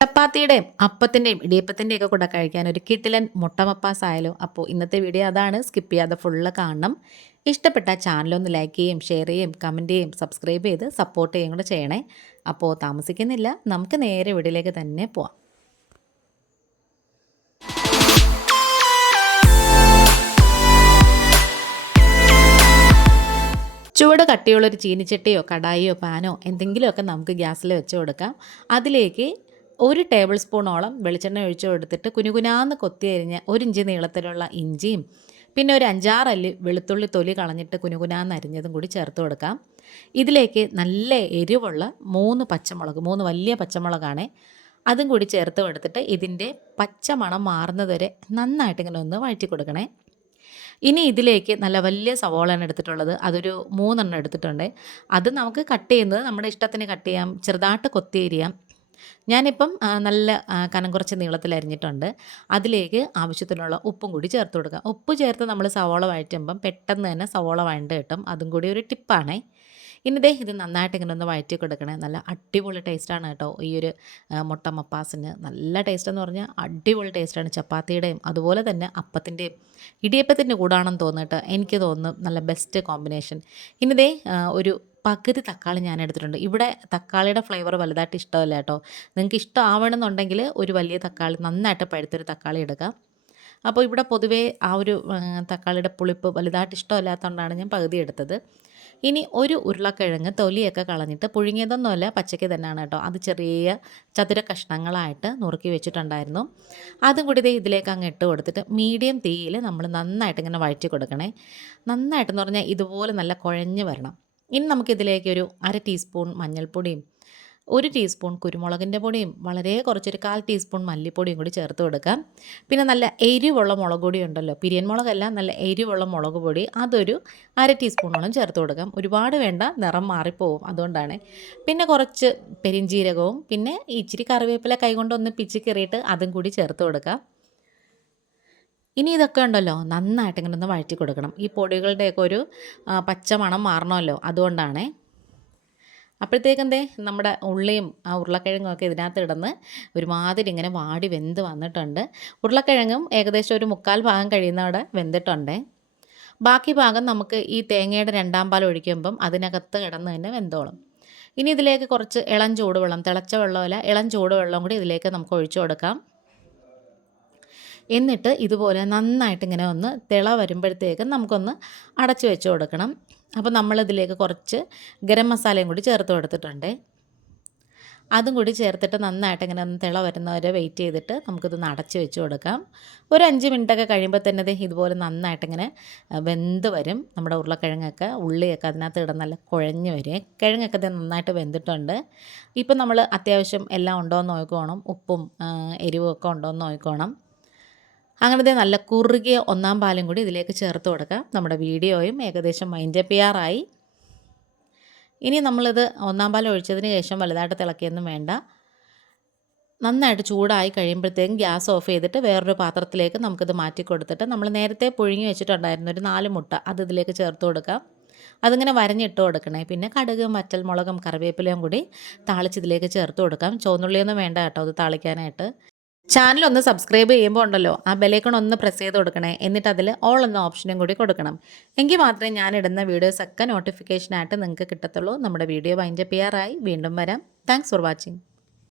ചപ്പാത്തിയുടെയും അപ്പത്തിന്റെയും ഇടിയപ്പത്തിന്റെയും ഒക്കെ കൂടെ കഴിക്കാൻ ഒരു കിട്ടിലൻ മുട്ടമപ്പാസ് ആയാലോ അപ്പോൾ ഇന്നത്തെ വീഡിയോ അതാണ്. സ്കിപ്പ് ചെയ്യാതെ ഫുള്ള് കാണണം. ഇഷ്ടപ്പെട്ട ചാനലൊന്ന് ലൈക്ക് ചെയ്യും ഷെയർ ചെയ്യും കമന്റ് ചെയ്യും സബ്സ്ക്രൈബ് ചെയ്ത് സപ്പോർട്ട് ചെയ്യും കൂടെ ചെയ്യണേ. അപ്പോൾ താമസിക്കുന്നില്ല. നമുക്ക് നേരെ വീഡിയോയിലേക്ക് തന്നെ പോവാം. ചുവട് കട്ടിയുള്ളൊരു ചീനിച്ചട്ടിയോ കടായിയോ പാനോ എന്തെങ്കിലുമൊക്കെ നമുക്ക് ഗ്യാസിൽ വെച്ച് കൊടുക്കാം. അതിലേക്ക് ഒരു ടേബിൾ സ്പൂണോളം വെളിച്ചെണ്ണ ഒഴിച്ചു കൊടുത്തിട്ട് കുനുകുനാന്ന് കൊത്തി അരിഞ്ഞ ഒരു ഇഞ്ച് നീളത്തിലുള്ള ഇഞ്ചിയും പിന്നെ ഒരു അഞ്ചാറല്ലി വെളുത്തുള്ളി തൊലി കളഞ്ഞിട്ട് കുനുകുനാന്ന് അരിഞ്ഞതും കൂടി ചേർത്ത് കൊടുക്കാം. ഇതിലേക്ക് നല്ല എരിവുള്ള മൂന്ന് പച്ചമുളക് മൂന്ന് വലിയ പച്ചമുളകാണ്. അതും കൂടി ചേർത്ത് കൊടുത്തിട്ട് ഇതിന്റെ പച്ചമണം മാറുന്നതുവരെ നന്നായിട്ട് ഇങ്ങനെ ഒന്ന് വഴറ്റി കൊടുക്കണേ. ഇനി ഇതിലേക്ക് നല്ല വലിയ സവോളയാണ് എടുത്തിട്ടുള്ളത്. അതൊരു മൂന്നെണ്ണം എടുത്തിട്ടുണ്ട്. അത് നമുക്ക് കട്ട് ചെയ്യുന്നത് നമ്മുടെ ഇഷ്ടത്തിന് കട്ട് ചെയ്യാം ചെറുതായിട്ട് കൊത്തിയരിയാം. ഞാനിപ്പം നല്ല കനം കുറച്ച് നീളത്തിൽ അരിഞ്ഞിട്ടുണ്ട്. അതിലേക്ക് ആവശ്യത്തിനുള്ള ഉപ്പും കൂടി ചേർത്ത് കൊടുക്കുക ഉപ്പ് ചേർത്ത് നമ്മൾ സവോള വഴറ്റുമ്പം പെട്ടെന്ന് തന്നെ സവോള വഴണ്ട് കിട്ടും. അതും കൂടി ഒരു ടിപ്പാണേ. ഇനി ദേ ഇത് നന്നായിട്ട് ഇങ്ങനെ ഒന്ന് വഴറ്റി കൊടുക്കണേ. നല്ല അടിപൊളി ടേസ്റ്റാണ് കേട്ടോ. ഈ ഒരു മുട്ട മപ്പാസിന്. നല്ല ടേസ്റ്റ് എന്ന് പറഞ്ഞാൽ അടിപൊളി ടേസ്റ്റാണ് ചപ്പാത്തിയുടെയും അതുപോലെ തന്നെ അപ്പത്തിന്റെയും ഇടിയപ്പത്തിന്റെ കൂടാണെന്ന് തോന്നിയിട്ട് എനിക്ക് തോന്നുന്നു നല്ല ബെസ്റ്റ് കോമ്പിനേഷൻ ഇനി ദേ ഒരു പകുതി തക്കാളി ഞാൻ എടുത്തിട്ടുണ്ട്. ഇവിടെ തക്കാളിയുടെ ഫ്ലേവർ വലുതായിട്ട് ഇഷ്ടമല്ല കേട്ടോ. നിങ്ങൾക്ക് ഇഷ്ടമാവണമെന്നുണ്ടെങ്കിൽ ഒരു വലിയ തക്കാളി നന്നായിട്ട് പഴുത്തൊരു തക്കാളി എടുക്കാം. അപ്പോൾ ഇവിടെ പൊതുവേ ആ ഒരു തക്കാളിയുടെ പുളിപ്പ് വലുതായിട്ട് ഇഷ്ടമല്ലാത്തതുകൊണ്ടാണ് ഞാൻ പകുതി എടുത്തത്. ഇനി ഒരു ഉരുളക്കിഴങ്ങ് തൊലിയൊക്കെ കളഞ്ഞിട്ട് പുഴുങ്ങിയതൊന്നുമല്ല പച്ചയ്ക്ക് തന്നെയാണ് കേട്ടോ. അത് ചെറിയ ചതുര കഷ്ണങ്ങളായിട്ട് നുറുക്കി വെച്ചിട്ടുണ്ടായിരുന്നു. അതും കൂടി ഇതേ ഇതിലേക്ക് അങ്ങ് ഇട്ട് കൊടുത്തിട്ട് മീഡിയം തീയിൽ നമ്മൾ നന്നായിട്ട് ഇങ്ങനെ വഴറ്റി കൊടുക്കണേ. നന്നായിട്ടെന്ന് പറഞ്ഞാൽ ഇതുപോലെ നല്ല കുഴഞ്ഞ് വരണം. ഇനി നമുക്കിതിലേക്ക് ഒരു അര ടീസ്പൂൺ മഞ്ഞൾപ്പൊടിയും ഒരു ടീസ്പൂൺ കുരുമുളകിന്റെ പൊടിയും വളരെ കുറച്ചൊരു കാൽ ടീസ്പൂൺ മല്ലിപ്പൊടിയും കൂടി ചേർത്ത് കൊടുക്കാം. പിന്നെ നല്ല എരിവുള്ള മുളക് പൊടി ഉണ്ടല്ലോ പിരിയൻ മുളകല്ല നല്ല എരിവുള്ള മുളക് പൊടി അതൊരു അര ടീസ്പൂണോളം ചേർത്ത് കൊടുക്കാം. ഒരുപാട് വേണ്ട നിറം മാറിപ്പോവും അതുകൊണ്ടാണ്. പിന്നെ കുറച്ച് പെരിഞ്ചീരകവും പിന്നെ ഇച്ചിരി കറിവേപ്പില കൈകൊണ്ടൊന്ന് പിച്ചി കയറിയിട്ട് അതും കൂടി ചേർത്ത് കൊടുക്കാം. ഇനി ഇതൊക്കെ ഉണ്ടല്ലോ നന്നായിട്ട് ഇങ്ങനെ ഒന്ന് വഴറ്റി കൊടുക്കണം. ഈ പൊടികളുടെയൊക്കെ ഒരു പച്ച മണം മാറണമല്ലോ അതുകൊണ്ടാണേ. അപ്പോഴത്തേക്കും എന്തേ നമ്മുടെ ഉള്ളിയും ആ ഉരുളക്കിഴങ്ങും ഒക്കെ ഇതിനകത്ത് ഇടന്ന് ഒരുമാതിരി ഇങ്ങനെ വാടി വെന്ത് വന്നിട്ടുണ്ട്. ഉരുളക്കിഴങ്ങും ഏകദേശം ഒരു മുക്കാൽ ഭാഗം കഴിയുന്നവിടെ വെന്തിട്ടുണ്ട്. ബാക്കി ഭാഗം നമുക്ക് ഈ തേങ്ങയുടെ രണ്ടാം പാൽ ഒഴിക്കുമ്പം അതിനകത്ത് കിടന്ന് തന്നെ വെന്തോളും. ഇനി ഇതിലേക്ക് കുറച്ച് ഇളം ചൂടുവെള്ളം തിളച്ച വെള്ളമല്ല ഇളം ചൂടുവെള്ളം കൂടി ഇതിലേക്ക് നമുക്ക് ഒഴിച്ചു കൊടുക്കാം. എന്നിട്ട് ഇതുപോലെ നന്നായിട്ട് ഇങ്ങനെ ഒന്ന് തിള വരുമ്പോഴത്തേക്ക് നമുക്കൊന്ന് അടച്ചു വെച്ച് കൊടുക്കണം. അപ്പോൾ നമ്മളിതിലേക്ക് കുറച്ച് ഗരം മസാലയും കൂടി ചേർത്ത് കൊടുത്തിട്ടുണ്ട്. അതും കൂടി ചേർത്തിട്ട് നന്നായിട്ട് ഇങ്ങനെ ഒന്ന് തിള വരുന്നവരെ വെയിറ്റ് ചെയ്തിട്ട് നമുക്കിതൊന്ന് അടച്ച് വെച്ച് കൊടുക്കാം. ഒരു അഞ്ച് മിനിറ്റൊക്കെ കഴിയുമ്പോൾ തന്നെ ഇതുപോലെ നന്നായിട്ടിങ്ങനെ വെന്ത് വരും. നമ്മുടെ ഉരുളക്കിഴങ്ങൊക്കെ ഉള്ളിയൊക്കെ അതിനകത്ത് ഇട നല്ല കുഴഞ്ഞ് വരും. കിഴങ്ങൊക്കെ നന്നായിട്ട് വെന്തിട്ടുണ്ട്. ഇപ്പം നമ്മൾ അത്യാവശ്യം എല്ലാം ഉണ്ടോ എന്ന് നോക്കണം ഉപ്പും എരിവും ഒക്കെ ഉണ്ടോ എന്ന് നോക്കണം അങ്ങനത്തെ നല്ല കുറുകിയ ഒന്നാം പാലും കൂടി ഇതിലേക്ക് ചേർത്ത് കൊടുക്കാം. നമ്മുടെ വീഡിയോയും ഏകദേശം മൈൻഡപ്പ് ചെയ്യാറായി. ഇനി നമ്മളിത് ഒന്നാം പാൽ ഒഴിച്ചതിന് ശേഷം വലുതായിട്ട് തിളക്കിയൊന്നും വേണ്ട. നന്നായിട്ട് ചൂടായി കഴിയുമ്പോഴത്തേക്കും ഗ്യാസ് ഓഫ് ചെയ്തിട്ട് വേറൊരു പാത്രത്തിലേക്ക് നമുക്കിത് മാറ്റി കൊടുത്തിട്ട് നമ്മൾ നേരത്തെ പുഴുങ്ങി വെച്ചിട്ടുണ്ടായിരുന്ന ഒരു നാല് മുട്ട അത് ഇതിലേക്ക് ചേർത്ത് കൊടുക്കാം. അതിങ്ങനെ വരഞ്ഞിട്ട് കൊടുക്കണേ. പിന്നെ കടുക് മറ്റൽ മുളകും കറിവേപ്പിലയും കൂടി താളിച്ചിതിലേക്ക് ചേർത്ത് കൊടുക്കാം. ചുവന്നുള്ളിയൊന്നും വേണ്ട കേട്ടോ അത് താളിക്കാനായിട്ട്. ചാനൽ ഒന്ന് സബ്സ്ക്രൈബ് ചെയ്യുമ്പോൾ ഉണ്ടല്ലോ ആ ബെലേക്കൺ ഒന്ന് പ്രസ് ചെയ്ത് കൊടുക്കണേ. എന്നിട്ട് അതിൽ ഓൾ എന്ന ഓപ്ഷനും കൂടി കൊടുക്കണം. എങ്കിൽ മാത്രമേ ഞാൻ ഇടുന്ന വീഡിയോസൊക്കെ നോട്ടിഫിക്കേഷനായിട്ട് നിങ്ങൾക്ക് കിട്ടത്തുള്ളൂ. നമ്മുടെ വീഡിയോ വൈൻഡപ്പ് ചെയ്യാറായി. വീണ്ടും വരാം. Thanks for watching